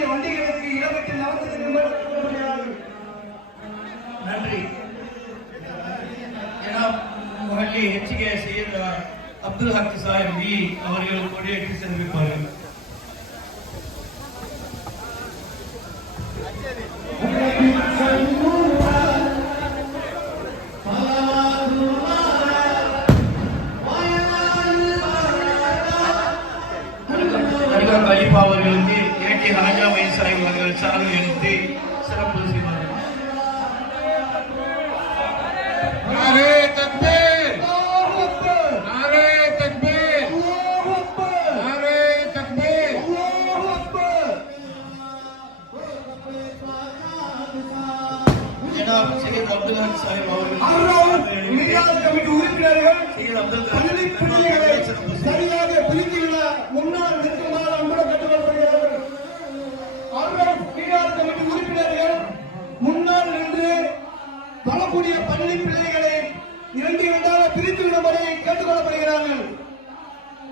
வரக்கூடிய வண்டிகளுக்கு இடப்பட்டு நவர்த்தப்படுகிறார்கள் நன்றி. ஜனாப் முஹல்லி ஹெச்கே சையத் அப்துல் ஹக் சாஹிப் அவர்கள் கொடியேற்றி சிறப்பிப்பார்கள் உறுப்பினர்கள் ஹக் பிள்ளைகளை சிறப்பு செய்வார்கள். சரியாக பிரித்துவிட முன்னால் நிற்குமாறு இரண்டாக பிரித்து விடும்படி கேட்டுக்கொள்ளப்படுகிறார்கள்.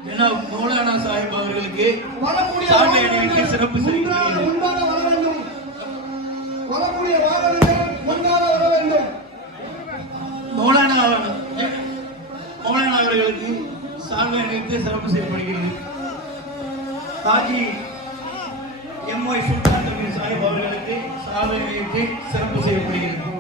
ஜனாப் மௌலானா சாஹிப் அவர்களுக்கு வரக்கூடிய சிறப்பு. முன்பாக வர வேண்டும். வரக்கூடிய வாகனங்கள் முன்பாக வர வேண்டும். மௌலானா மௌலானா அவர்களுக்கு சால்வை அணிவித்து சிறப்பு செய்யப்படுகிறது. தாஜி எம் ஒய் சுல்தான் தம்பி சாஹிப் அவர்களுக்கு சால்வை அணிவித்து சிறப்பு செய்யப்படுகிறது.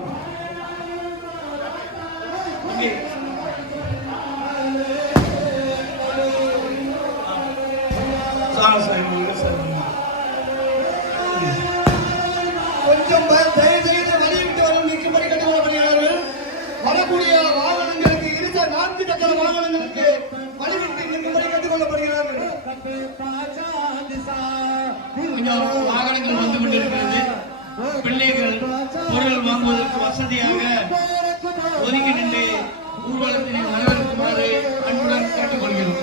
சக்கர வாகனங்களுக்கு வழிவிட்டு நின்றுபடி கட்டுக்கொள்ளப்படுகிறார்கள் கொஞ்சம் வாகனங்கள் வந்து கொண்டிருக்கிறது. பிள்ளைகள் பொருள் வாங்குவதற்கு வசதியாக ஒதுங்கி நின்று ஊர்வலத்தினை வரவேற்குமாறு அன்புடன் கேட்டுக்கொள்கிறோம்.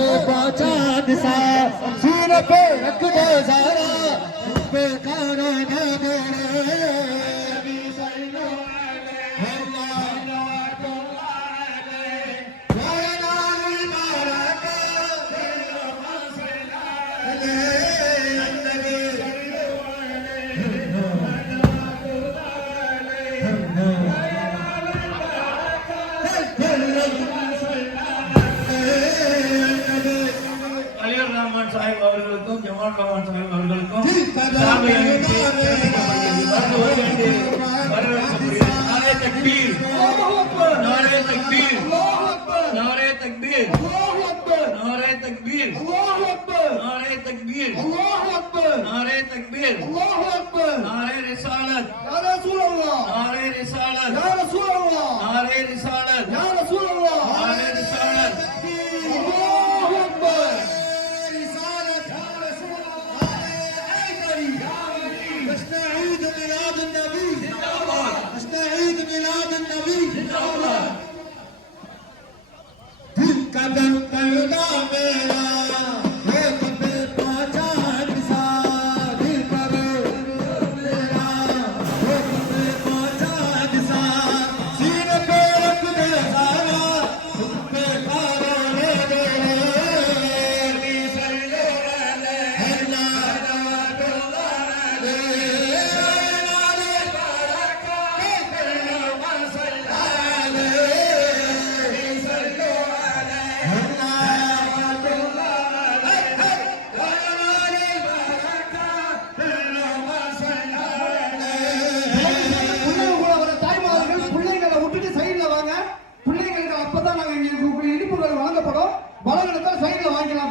पे पहुंचा दिशा सीन पे रख दो सारा पे खाना ना दे Yeah. அவர்களுக்கும் ஜமால் ரஹ்மான் சாஹிப் அவர்களுக்கும் சால்வை அணிவித்து சிறப்பிக்கப்படுகிறது. வருக வருக என்று வரவேற்கப்படுகிறது. நாரே தக்பீர் நாரே தக்பீர் அல்லாஹ் அக்பர் நாரே தக்பீர் அல்லாஹ் அக்பர் நாரே தக்பீர் அல்லாஹ் அக்பர் நாரே தக்பீர் அல்லாஹ் அக்பர் நாரே தக்பீர் அல்லாஹ் அக்பர் நாரே ரிசாலத் நாரே abla. வழங்கப்படும். வழங்கினத்தால் சைடில் வாங்கிக்கலாம்